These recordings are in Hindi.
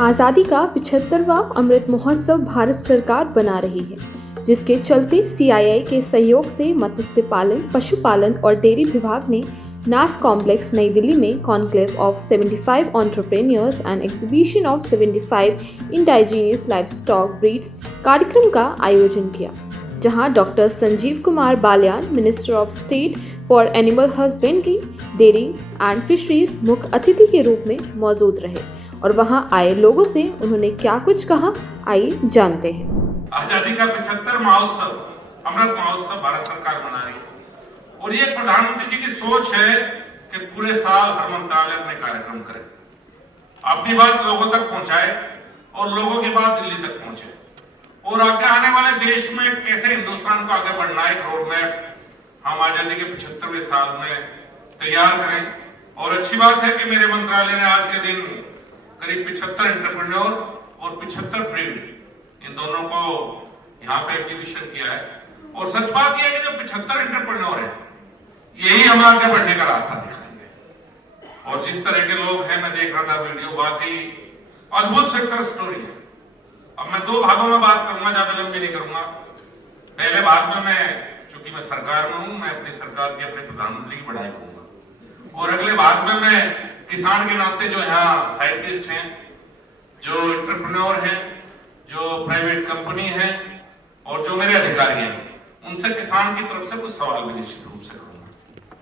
आज़ादी का 75वां अमृत महोत्सव भारत सरकार बना रही है, जिसके चलते CII के सहयोग से मत्स्य पालन, पशुपालन और डेयरी विभाग ने नास कॉम्प्लेक्स नई दिल्ली में conclave of 75 entrepreneurs and exhibition of 75 indigenous livestock breeds कार्यक्रम का आयोजन किया, जहां doctor Sanjeev Kumar Balyan, minister of state for animal husbandry, dairy and fisheries मुख्य अतिथि के रूप में मौजूद रहे और वहां आए लोगों से उन्होंने क्या कुछ कहा, आइए जानते हैं। आजादी का 75 महोत्सव, अमृत महोत्सव भारत सरकार मना रही है और ये प्रधानमंत्री जी की सोच है कि पूरे साल हर मंत्रालय अपने कार्यक्रम करे, अपनी बात लोगों तक पहुंचाए और लोगों की बात दिल्ली तक पहुंचे और आगे आने वाले देश में कैसे हिंदुस्तान को आगे बढ़ना है, एक रोड मैप हम आजादी के 75वें साल में तैयार करें। और अच्छी बात है कि मेरे मंत्रालय ने आज के दिन करीब 75 एंटरप्रेन्योर और 75 ब्रीड, इन दोनों को यहाँ पे एग्जीबिशन किया है। और सच बात यह है कि जो 75 एंटरप्रेन्योर है, यही हम आगे बढ़ने का रास्ता दिखाएंगे। और जिस तरह के लोग हैं, मैं देख रहा था वीडियो, वाकई अद्भुत सक्सेस स्टोरी है। अब मैं 2 भागों में बात करूंगा, ज्यादा लंबी नहीं करूंगा। पहले भाग में मैं, चूंकि मैं सरकार में हूं, मैं अपनी सरकार की, अपने प्रधानमंत्री की बढ़ाई करूंगा और अगले भाग में मैं किसान के नाते जो यहाँ साइंटिस्ट हैं, जो एंटरप्रेन्योर हैं, जो प्राइवेट कंपनी है और जो मेरे अधिकारी हैं, उनसे किसान की तरफ से कुछ सवाल भी निश्चित रूप से करूंगा।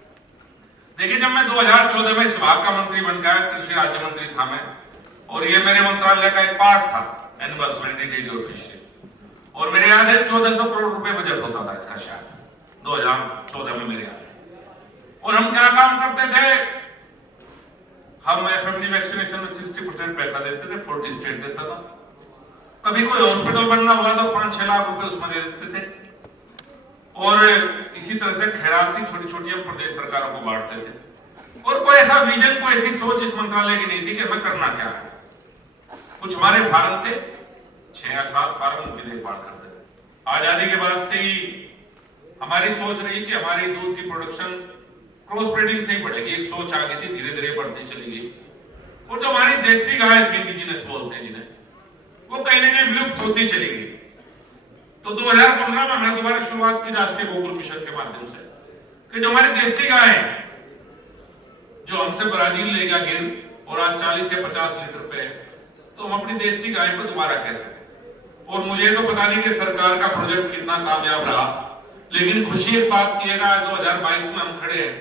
देखिए, जब मैं 2014 में इस विभाग का मंत्री बन गया, कृषि राज्य मंत्री था मैं, और ये मेरे मंत्रालय का एक पार्ट था, एनिमल हस्बेंड्री, डेयरी और फिशरी, और मेरे याद है 1400 करोड़ रुपए बजट होता था इसका, शायद 2014 में मेरे याद है। और हम क्या काम करते थे, हम FMD वैक्सीनेशन में 60% पैसा देते थे, 40 स्टेट देता था। कभी कोई हॉस्पिटल बनना हुआ तो 5-6 लाख रुपए उसमें दे देते थे। और इसी तरह से खैरात सी छोटी छोटी हम प्रदेश सरकारों को बांटते थे। और कोई ऐसा विजन, कोई ऐसी सोच इस मंत्रालय की नहीं थी कि हमें करना क्या है। कुछ हमारे फार्म थे, 6 या 7 फार्म, उनकी देखभाल करते थे। आजादी के बाद से ही हमारी सोच रही कि हमारी दूध की प्रोडक्शन क्रॉस ब्रीडिंग से ही बढ़ेगी। एक सोच आ गई थी, धीरे धीरे बढ़ती चली गई। और जो हमारी देसी गाय थी, इंडिजिनस बोलते हैं जिन्हें, वो कहीं ना कहीं विलुप्त होती चली गई। तो 2015 में हमने दोबारा शुरुआत की राष्ट्रीय गोकुल मिशन के माध्यम से कि जो हमारी देसी गाय है, जो हमसे ब्राजील ले गया गिर और आज 40 या 50 लीटर पे है, तो हम अपनी देसी गाय को दोबारा कह सकें। और मुझे तो पता नहीं कि सरकार का प्रोजेक्ट कितना कामयाब रहा, लेकिन खुशी एक बात की है, 2022 में हम खड़े हैं।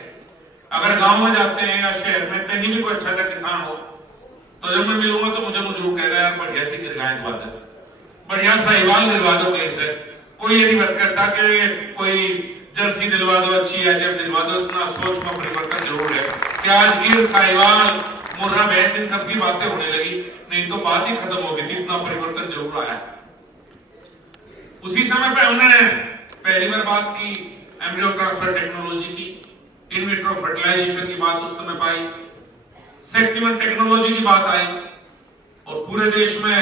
अगर गांव में जाते हैं या शहर में कहीं भी कोई अच्छा सा किसान हो, तो जब मैं मिलूंगा तो मुझे जरूर कहेगा, यार बढ़िया सी गाय दिलवा दे, बढ़िया साहिवाल दिलवा दो कहीं से। कोई ये नहीं बात करता कि कोई जर्सी दिलवा दो, अच्छी HF दिलवा दो। इतना सोच में परिवर्तन जरूर है कि आज गिर, साहिवाल, मुर्रा, भैंस, इन सबकी बातें होने लगी, नहीं तो बात ही खत्म हो गई थी। इतना परिवर्तन जरूर आया। उसी समय पे हमने पहली बार बात की एम्ब्रियो ट्रांसफर टेक्नोलॉजी की, इन विट्रो फर्टिलाइजेशन की बात उस समय पाई, सेक्सीमन टेक्नोलॉजी की बात आई और पूरे देश में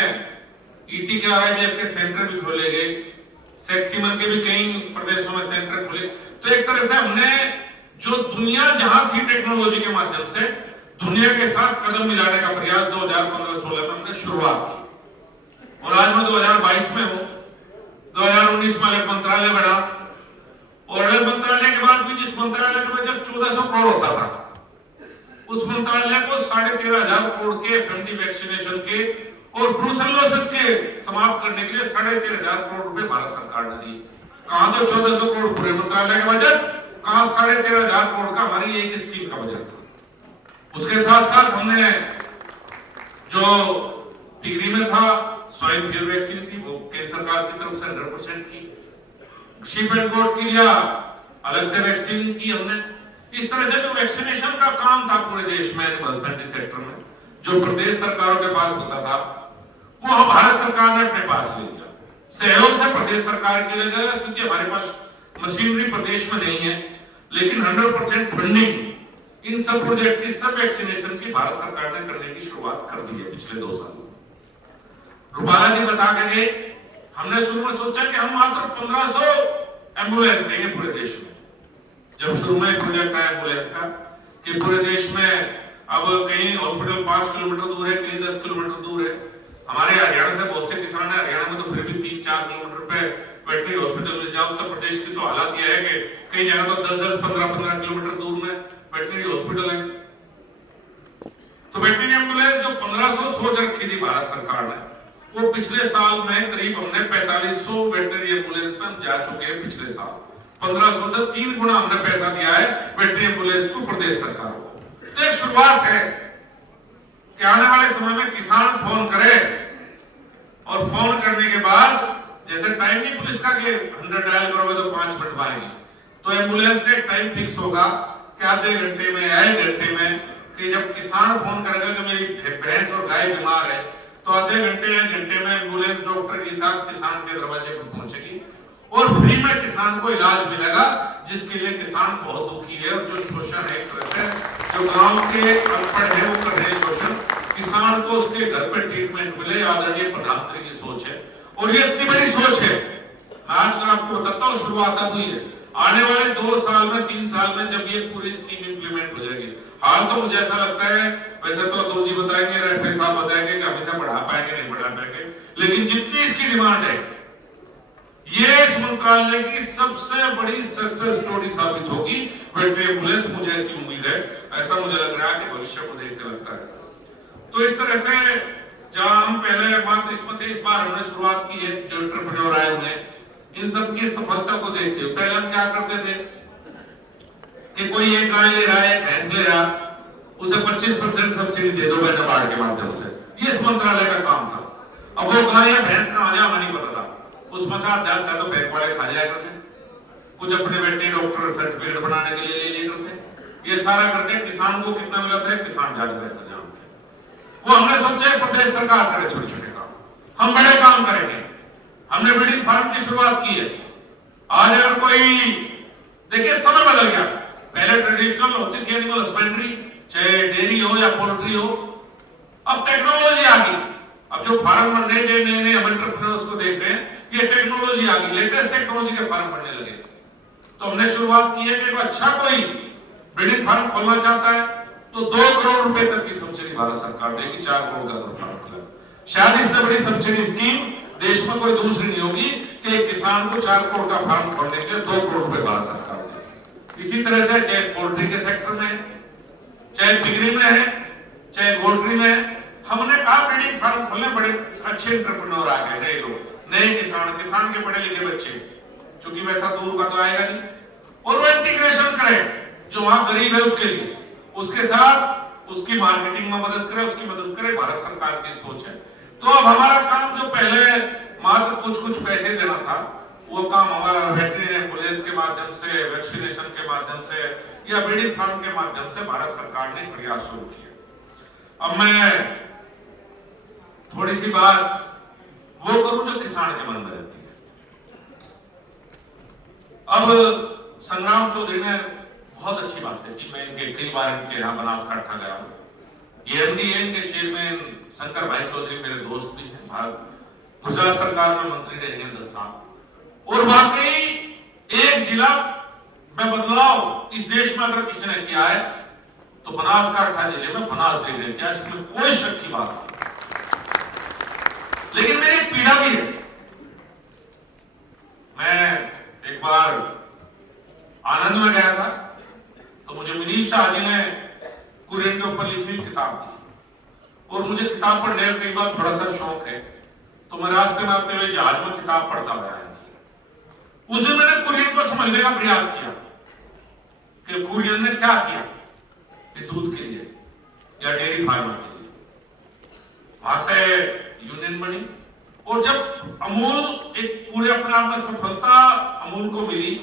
ET के और IVF के सेंटर भी खोले गए, सेक्सीमन के भी कई प्रदेशों में सेंटर खुले। तो एक तरह से हमने जो दुनिया जहां थी टेक्नोलॉजी के माध्यम से दुनिया के साथ कदम मिलाने का प्रयास 2015-16 में हमने शुरुआत की। और आज मैं 2022 में हूं। 2019 में अलग मंत्रालय बना और अलग मंत्रालय के बाद भी जिस मंत्रालय का बजट 1400 करोड़ होता था, उस मंत्रालय को 13,500 करोड़ के FMD वैक्सीनेशन के और ब्रूसेलोसिस के समाप्त करने के लिए 13,500 करोड़ रुपए भारत सरकार ने दिए। कहां तो 1400 करोड़ पूरे मंत्रालय का बजट, कहां 13,500 करोड़ का हमारी एक स्कीम का बजट था। उसके साथ साथ हमने जो टिहरी में था, स्वाइन फ्लू वैक्सीन थी, वो केंद्र सरकार की तरफ से 100% की। शीप एंड गोट के लिए अलग से वैक्सीन की हमने। इस तरह से जो वैक्सीनेशन का काम था पूरे देश में, एनिमल हस्बेंड्री सेक्टर में, जो प्रदेश सरकारों के पास होता था, वो हम भारत सरकार ने अपने पास ले लिया। सहयोग से प्रदेश सरकार के लिए गया, क्योंकि हमारे पास मशीनरी प्रदेश में नहीं है, लेकिन 100% फंडिंग इन सब प्रोजेक्ट की, सब वैक्सीनेशन की भारत सरकार ने करने की शुरुआत कर दी है पिछले 2 सालों में। रूपाला जी बता के गए, हमने शुरू में सोचा कि हम मात्र 1500 एम्बुलेंस देंगे पूरे देश में। जब शुरू में प्रोजेक्ट आया एम्बुलेंस का कि पूरे देश में अब कहीं हॉस्पिटल 5 किलोमीटर दूर है, कहीं 10 किलोमीटर दूर है, हमारे हरियाणा से बहुत से किसान है, हरियाणा में तो फिर भी 3-4 किलोमीटर पे वेटनरी हॉस्पिटल मिल जाए। उत्तर प्रदेश की तो हालत यह है कि कई जगह तो 10-10, 15-15 किलोमीटर दूर में वेटनरी हॉस्पिटल है। तो वेटनरी एम्बुलेंस जो 1500 सोच रखी थी भारत सरकार ने, वो पिछले साल में करीब हमने 4500 वेटनरी एम्बुलेंस पे हम जा चुके हैं। पिछले साल 1500 से 3 गुना हमने पैसा दिया है वेटनरी एम्बुलेंस को प्रदेश सरकार को। तो एक शुरुआत है कि आने वाले समय में किसान फोन करे और फोन करने के बाद, जैसे टाइम नहीं पुलिस का कि 100 डायल करोगे तो 5 मिनट आएंगे, तो एम्बुलेंस का एक टाइम फिक्स होगा कि आधे घंटे में या 1 घंटे में, कि जब किसान फोन करेगा कि मेरी भैंस और गाय बीमार है, तो आधे घंटे या घंटे में एम्बुलेंस डॉक्टर के साथ किसान के दरवाजे पर पहुंचेगी और फ्री में किसान को इलाज मिलेगा, जिसके लिए किसान बहुत दुखी है। और जो शोषण है, एक तरह से जो गांव के अनपढ़ है वो कर रहे हैं शोषण, किसान को उसके घर पे ट्रीटमेंट मिले। आदरणीय प्रधानमंत्री की सोच है और ये इतनी बड़ी सोच है। मैं आज आपको बताता हूँ, शुरुआत अब हुई है। आने वाले 2 साल में, 3 साल में जब ये पूरी स्कीम इंप्लीमेंट हो जाएगी, हाल तो मुझे ऐसा लगता है, वैसे तो अतुल जी बताएंगे, रेड्डी साहब बताएंगे कि हम इसे बढ़ा पाएंगे नहीं बढ़ा पाएंगे, लेकिन जितनी इसकी डिमांड है, ये इस मंत्रालय की सबसे बड़ी सक्सेस स्टोरी साबित होगी वेटनरी एम्बुलेंस। मुझे ऐसी उम्मीद है, ऐसा मुझे लग रहा है कि भविष्य को देख कर लगता है। तो इस तरह से जहां हम पहले मात्र इसमें थे, इस बार हमने शुरुआत की है। जो एंटरप्रेन्योर आए हुए, इन सब की सफलता को देखते हुए, पहले हम क्या करते थे कि कोई एक गाय ले रहा है, भैंस ले रहा, उसे 25% सब्सिडी दे दो नाबार्ड के माध्यम से। ये इस मंत्रालय का काम था। अब वो गाय या भैंस कहां जाए हमें नहीं पता था, उसमें से 10 तो बैंक वाले खा जाया करते, कुछ अपने वेटनरी डॉक्टर सर्टिफिकेट बनाने के लिए ले लिया करते। ये सारा करके किसान को कितना मिला था, किसान ज्यादा बेहतर जानते हैं। वो हमने सोचा प्रदेश सरकार करे छोटे छोटे काम, हम बड़े काम करेंगे। हमने ब्रीडिंग फार्म की शुरुआत की है। आज अगर कोई, देखिए समय बदल गया, पहले ट्रेडिशनल होती थी एनिमल हस्बेंड्री, चाहे डेयरी हो या पोल्ट्री हो, अब टेक्नोलॉजी आ गई। अब जो फार्म बन रहे, जो नए नए हम एंटरप्रेन्योर्स को देख रहे हैं, ये टेक्नोलॉजी आ गई, लेटेस्ट टेक्नोलॉजी के फार्म बनने लगे। तो हमने शुरुआत की है कि अच्छा कोई ब्रीडिंग फार्म खोलना चाहता है तो 2 करोड़ रुपए तक की सब्सिडी भारत सरकार देगी। 4 करोड़ का फार्म खोला, शायद इससे बड़ी सब्सिडी स्कीम देश में कोई दूसरी नहीं होगी कि एक किसान को 4 करोड़ का फार्म खोलने के लिए 2 करोड़ रुपए भारत सरकार दे। इसी तरह से चाहे पोल्ट्री के सेक्टर में, चाहे पिगरी में है, चाहे पोल्ट्री में, हमने कहा ब्रीडिंग फार्म खोलने। बड़े अच्छे एंटरप्रेन्योर आ गए, नए लोग, नए किसान के पढ़े लिखे बच्चे, क्योंकि वैसा दूर का तो आएगा नहीं, और वो इंटीग्रेशन करे जो वहां गरीब है उसके लिए, उसके साथ उसकी मार्केटिंग में मदद करे, उसकी मदद करे। भारत सरकार की सोच है। तो अब हमारा काम, जो पहले मात्र कुछ पैसे देना था, वो काम हमारा वेटनरी एम्बुलेंस के माध्यम से, वैक्सीनेशन के माध्यम से या ब्रीडिंग फार्म के माध्यम से भारत सरकार ने प्रयास शुरू किया। अब मैं थोड़ी सी बात वो करूं जो किसान के मन में रहती है। अब संग्राम चौधरी ने बहुत अच्छी बात है कि मैं इनके कई बार इनके यहाँ बनासकांठा गया हूँ। एमडीएन के चेयरमैन शंकर भाई चौधरी मेरे दोस्त भी हैं, गुजरात सरकार में मंत्री रहे हैं 10 साल, और वाकई एक जिला में बदलाव इस देश में अगर किसी ने किया है तो बनासकांठा जिले में बनास जिले ने किया, इसमें कोई शक की बात नहीं। लेकिन मेरी एक पीड़ा भी है। मैं एक बार आनंद में गया था तो मुझे मनीष शाह जी ने कुरियन के ऊपर लिखी हुई किताब दी, और मुझे किताब पढ़ने का कई बार थोड़ा सा शौक है, तो मैं रास्ते में आते हुए जहाज में किताब पढ़ता गया। उस दिन मैंने कुरियन को समझने का प्रयास किया कि कुरियन ने क्या किया इस दूध के लिए या डेयरी फार्मर के लिए। वहां से यूनियन बनी, और जब अमूल एक पूरे अपने आप में सफलता अमूल को मिली,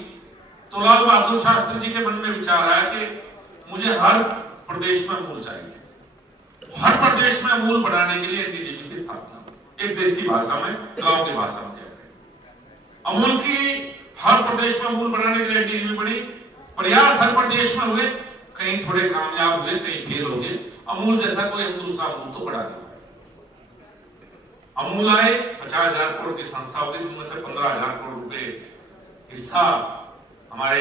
तो लाल बहादुर शास्त्री जी के मन में विचार आया कि मुझे हर प्रदेश में अमूल चाहिए। हर प्रदेश में अमूल बढ़ाने के लिए एनडीडीबी की स्थापना, एक देसी भाषा में, गांव की भाषा में कहते हैं। अमूल की हर प्रदेश में अमूल बढ़ाने के लिए एनडीडीबी बनी। प्रयास हर प्रदेश में हुए, कहीं थोड़े कामयाब हुए, कहीं फेल हो गए। अमूल जैसा कोई हम दूसरा अमूल तो बढ़ा नहीं। अमूल आए, 50,000 करोड़ की संस्था होगी, जिसमें से 15,000 करोड़ रुपए हिस्सा हमारे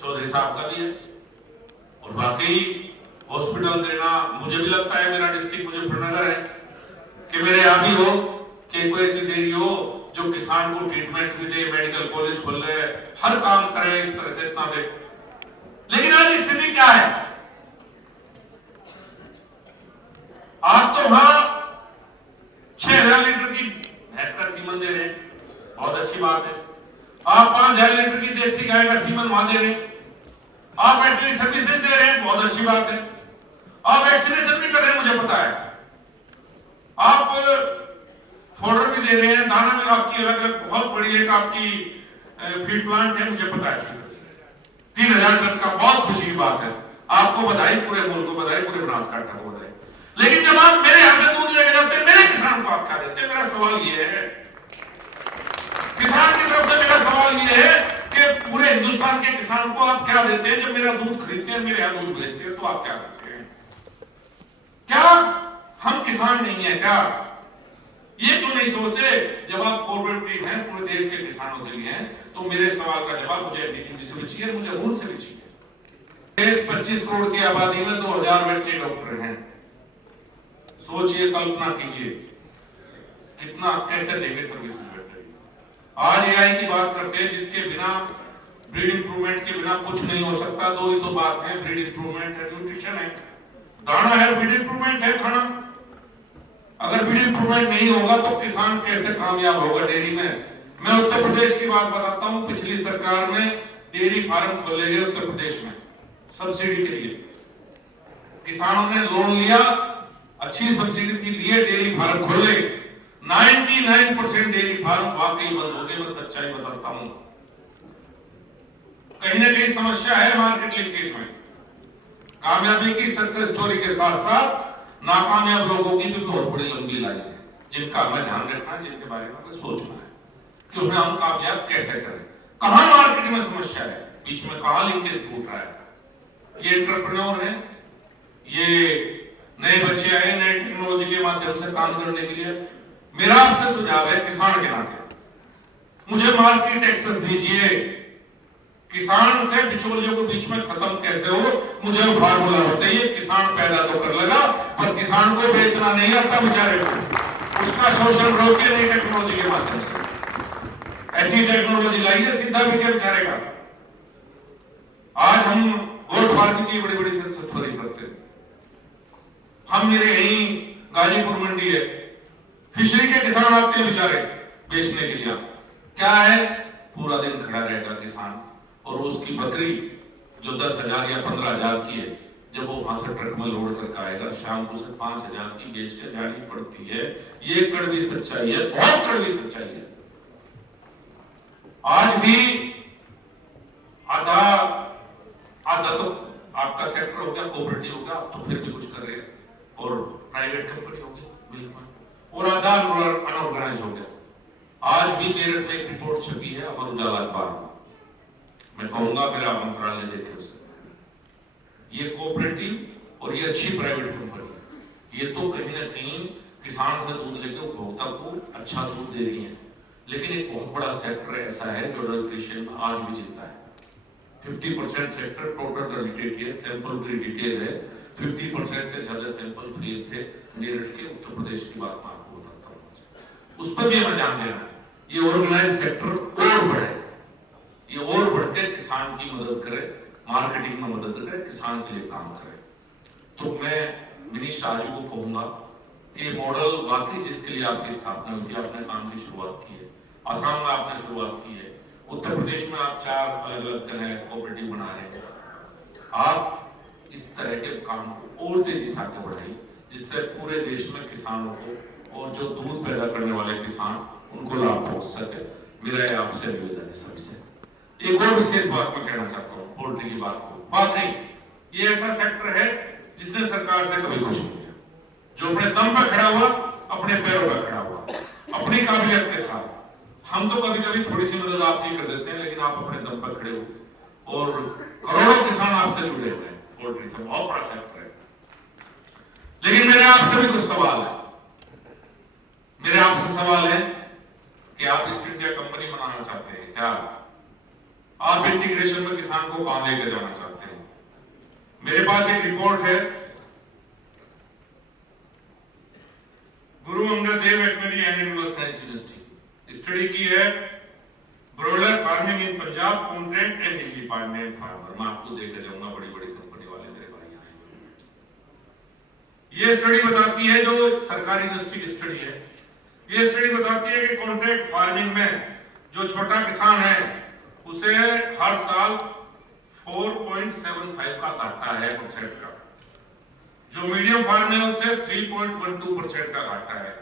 चौधरी साहब का भी है। और वाकई हॉस्पिटल देना, मुझे भी लगता है, मेरा डिस्ट्रिक्ट मुजफ्फरनगर है, कि कि मेरे यहाँ भी हो कि कोई ऐसी डेयरी हो जो किसान को ट्रीटमेंट भी दे, मेडिकल कॉलेज खोल ले, हर काम करे, इस तरह से इतना दे। लेकिन आज स्थिति क्या है? आप तो वहां 6,000 लीटर की भैंस का सीमन दे रहे हैं, बहुत अच्छी बात है। आप 5,000 लीटर की देसी गाय का सीमन वहां दे रहे हैं। आप वेटरनरी सर्विसेज दे रहे हैं, बहुत अच्छी बात है। आप वैक्सीनेशन भी कर रहे हैं, मुझे पता है। आप फॉडर भी दे रहे हैं, दाना भी आपकी अलग अलग बहुत बड़ी एक आपकी फीड प्लांट है, मुझे पता है अच्छी तरह से। 3,000 टन का, बहुत खुशी की बात है। आपको बधाई, पूरे मुल्क को बधाई, पूरे बनासकांठा को बधाई। लेकिन जब आप मेरे यहां से दूध लेके जाते हैं, मेरे किसान को आप क्या देते हैं? मेरा सवाल ये है, किसान की तरफ से मेरा सवाल ये है कि पूरे हिंदुस्तान के किसान को आप क्या देते हैं? जब मेरा दूध खरीदते हैं, मेरे यहां दूध बेचते हैं, तो आप क्या करते हैं? क्या हम किसान नहीं है क्या? ये क्यों नहीं सोचे? जब आप कोऑपरेटिव हैं, पूरे देश के किसानों के लिए हैं, तो मेरे सवाल का जवाब मुझे एनडीटीवी से भी चाहिए, मुझे उन से भी चाहिए। देश 25 करोड़ की आबादी में 2,000 वेटनरी डॉक्टर हैं। सोचिए, कल्पना कीजिए कितना, कैसे देंगे सर्विसेज वेटनरी। आज एआई की बात करते हैं, जिसके बिना, ब्रीड इंप्रूवमेंट के बिना कुछ नहीं हो सकता। दो ही तो बात है, ब्रीड इंप्रूवमेंट है, न्यूट्रिशन है, दाना है, ब्रीड इंप्रूवमेंट है, खाना। अगर ब्रीड इंप्रूवमेंट नहीं होगा तो किसान कैसे कामयाब होगा डेयरी में? मैं उत्तर प्रदेश की बात बताता हूं। पिछली सरकार में डेयरी फार्म खोले गए उत्तर प्रदेश में सब्सिडी के लिए। किसानों ने लोन लिया, अच्छी सब्सिडी थी, लिए, डेयरी फार्म खोले। 99% डेयरी फार्म वाकई बंद हो गए। मैं सच्चाई बताता हूं। कहीं ना कहीं समस्या है मार्केट लिंकेज में। कामयाबी की सक्सेस स्टोरी के साथ साथ नाकामयाब लोगों की भी बहुत बड़ी लंबी लाइन है, जिनका हमें ध्यान रखना है, जिनके बारे में हमें सोचना है कि उन्हें हम कामयाब कैसे करें। कहां मार्केट में समस्या है, बीच में कहां लिंकेज टूट रहा है। ये एंटरप्रेन्योर है, ये नए बच्चे आए नए टेक्नोलॉजी के माध्यम से काम करने के लिए। मेरा आपसे सुझाव है, किसान के नाते मुझे मार्केट एक्सेस दीजिए। किसान से बिचौलियों के बीच में खत्म कैसे हो, मुझे फार्मूला बताइए। किसान पैदा तो कर लगा, पर किसान को बेचना नहीं आता बेचारे को। उसका शोषण रोके नई टेक्नोलॉजी के माध्यम से। ऐसी टेक्नोलॉजी लाइए, सीधा बिके बेचारे का। आज हम गोट फार्मिंग की बड़ी बड़ी सक्सेस स्टोरी करते हैं। हम मेरे यही गाजीपुर मंडी है, फिशरी के किसान आते हैं बेचारे बेचने के लिए। क्या है, पूरा दिन खड़ा रहेगा किसान, और उसकी बकरी जो 10,000 या 15,000 की है, जब वो वहां से ट्रक में लोड करके आएगा, शाम को उसे 5,000 की बेच के जानी पड़ती है। ये कड़वी सच्चाई है, बहुत कड़वी सच्चाई है। आज भी आधा तो आपका सेक्टर हो गया, कोऑपरेटिव हो गया, तो फिर भी कुछ कर रहे हैं, और प्राइवेट कंपनी हो गई बिल्कुल, और आधा अनऑर्गेनाइज हो गया। आज भी मेरठ में एक रिपोर्ट छपी है अमर उजाला अखबार में, मैं कहूंगा मेरा मंत्रालय देखे उसे। ये कोऑपरेटिव और ये अच्छी प्राइवेट कंपनी, ये तो कहीं ना कहीं किसान से दूध लेके उपभोक्ता को अच्छा दूध दे रही है। लेकिन एक बहुत बड़ा सेक्टर ऐसा है जो अडल्ट्रेशन में आज भी जिंदा है। 50% सेक्टर टोटल अडल्ट्रेट है, सैंपल की डिटेल है। 50% से ज्यादा सैंपल फेल थे मेरठ के, उत्तर प्रदेश की बात मैं आपको बताता हूँ। उस पर भी हमें ध्यान देना है। ये ऑर्गेनाइज सेक्टर और बढ़े, ये और बढ़ के किसान की मदद करे, मार्केटिंग में मदद करे, किसान के लिए काम करे। तो मैं मिनीश शाह जी को कहूंगा कि मॉडल वाकई जिसके लिए आपकी स्थापना हुई थी, आपने काम की शुरुआत की है, असम में आपने शुरुआत की है, उत्तर प्रदेश में आप 4 अलग अलग तरह कोऑपरेटिव बना रहे हैं। आप इस तरह के काम को और तेजी से आगे बढ़ाइए, जिससे पूरे देश में किसानों को और जो दूध पैदा करने वाले किसान, उनको लाभ पहुंच सके। मेरा आपसे निवेदन है सभी से। एक और विशेष बात मैं कहना चाहता हूँ, पोल्ट्री की बात को। वाकई ये ऐसा सेक्टर है जिसने सरकार से कभी कुछ नहीं किया, जो अपने दम पर खड़ा हुआ, अपने पैरों पर खड़ा हुआ, अपनी काबिलियत के साथ। हम तो कभी कभी थोड़ी सी मदद आपकी कर देते हैं, लेकिन आप अपने दम पर खड़े हो, और करोड़ों किसान आपसे जुड़े हुए हैं। पोल्ट्री से बहुत बड़ा सेक्टर है। लेकिन मेरे आपसे भी कुछ सवाल है। मेरे आपसे सवाल है कि आप ईस्ट इंडिया कंपनी बनाना चाहते हैं क्या? आप इंटीग्रेशन में किसान को कहां लेकर जाना चाहते हैं? मेरे पास एक रिपोर्ट है Guru Angad Dev veterinary and animal science university study की है broiler farming in Punjab, contract and independent farmer. मैं आपको देकर जाऊंगा, बड़ी बड़ी कंपनी वाले मेरे भाई आए हुए। ये स्टडी बताती है, जो सरकारी यूनिवर्सिटी की स्टडी है, ये स्टडी बताती है कि कॉन्ट्रैक्ट फार्मिंग में जो छोटा किसान है उसे हर साल 4.75 का घाटा है परसेंट का, जो मीडियम फार्म है उसे 3.12% का घाटा है,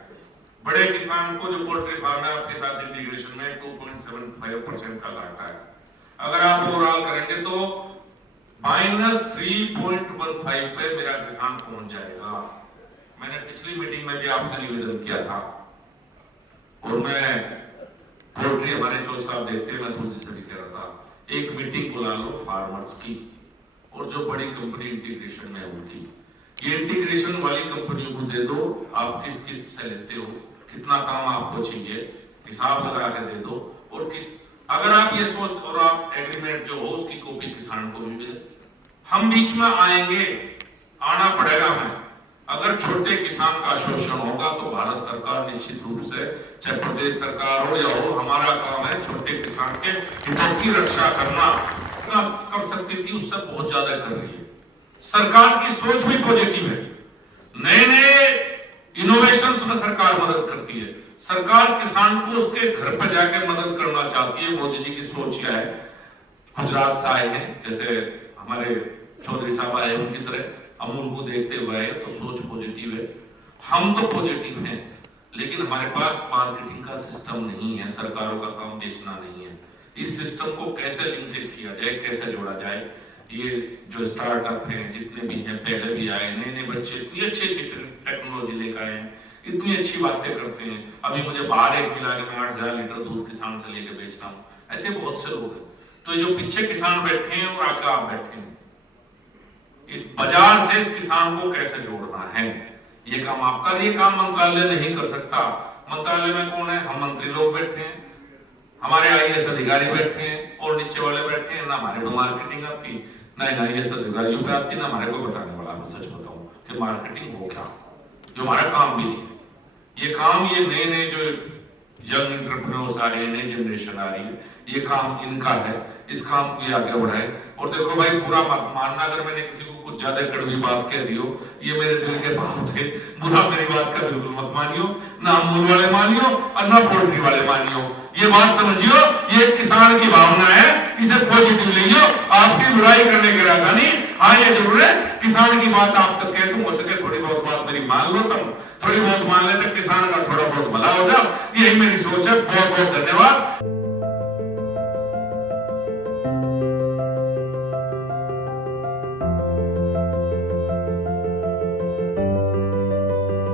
बड़े किसान को जो पोल्ट्री फार्म है आपके साथ इंटीग्रेशन में 2.75% का घाटा है। अगर आप ओवरऑल करेंगे तो -3.15 पे मेरा किसान पहुंच जाएगा। मैंने पिछली मीटिंग में भी आपसे निवेदन किया था, और मैं पोल्ट्री हमारे चौथ साहब देखते हैं, मैं तुझे से भी कह रहा था एक मीटिंग बुला लो फार्मर्स की, और जो बड़ी कंपनी इंटीग्रेशन में है उनकी। ये इंटीग्रेशन वाली कंपनियों को दे दो, आप किस किस से लेते हो, कितना काम आपको चाहिए, हिसाब लगा के दे दो, और किस अगर आप ये सोच और आप एग्रीमेंट जो हो उसकी कॉपी किसान को भी मिले। हम बीच में आएंगे, आना पड़ेगा हमें। अगर छोटे किसान का शोषण होगा तो भारत सरकार निश्चित रूप से, चाहे प्रदेश सरकार हो या हो, हमारा काम है छोटे किसान के हितों की रक्षा करना। कर सकती थी उससे बहुत ज्यादा कर रही है। सरकार की सोच भी पॉजिटिव है, नए नए इनोवेशंस में सरकार मदद करती है। सरकार किसान को उसके घर पर जाकर मदद करना चाहती है। मोदी जी की सोच क्या है, गुजरात से आए हैं, जैसे हमारे चौधरी साहब आए उनकी तरह अमूल को देखते हुए आए, तो सोच पॉजिटिव है। हम तो पॉजिटिव हैं, लेकिन हमारे पास मार्केटिंग का सिस्टम नहीं है, सरकारों का काम बेचना नहीं है। इस सिस्टम को कैसे लिंकेज किया जाए, कैसे जोड़ा जाए। ये जो स्टार्टअप हैं जितने भी हैं, पहले भी आए, नए नए बच्चे इतनी अच्छी अच्छी टेक्नोलॉजी लेकर आए हैं, इतनी अच्छी बातें करते हैं। अभी मुझे बाहर एक मिला कि मैं 8,000 लीटर दूध किसान से लेके बेच रहा हूँ, ऐसे बहुत से लोग हैं। तो जो पीछे किसान बैठे हैं और आगे आप बैठे हैं, इस बाजार से इस किसान को कैसे जोड़ना है, ये काम आपका, ये काम मंत्रालय नहीं कर सकता। मंत्रालय में कौन है, हम मंत्री लोग बैठे हैं, हमारे IAS अधिकारी बैठे हैं, और नीचे वाले बैठे हैं। ना हमारे को मार्केटिंग आती, ना IAS अधिकारियों पे आती, ना हमारे को बताने वाला। मैं सच बताऊं कि मार्केटिंग हो क्या, जो हमारा काम भी नहीं है। ये काम, ये नए नए जो यंग एंटरप्रेन्योर्स आ रहे हैं, नई जनरेशन आ रही है, ये काम इनका है। इस काम को ये आगे बढ़ाए। और देखो भाई, बुरा मत मानना अगर मैंने किसी को कुछ ज्यादा कड़वी बात कह दी हो, ये मेरे दिल के भाव थे, बुरा मेरी बात का बिल्कुल मत मानियो, ना अमूल वाले मानियो और ना पोल्ट्री वाले मानियो। ये बात समझियो, ये किसान की भावना है, इसे पॉजिटिव लियो। आपकी बुराई करने के इरादा नहीं। हाँ, ये जरूर है किसान की बात आप तक कह दूं, हो सके थोड़ी बहुत बात मेरी मान लो, तुम थोड़ी बहुत मान लेते, किसान का थोड़ा बहुत भला हो जाए, यही मेरी सोच है। बहुत बहुत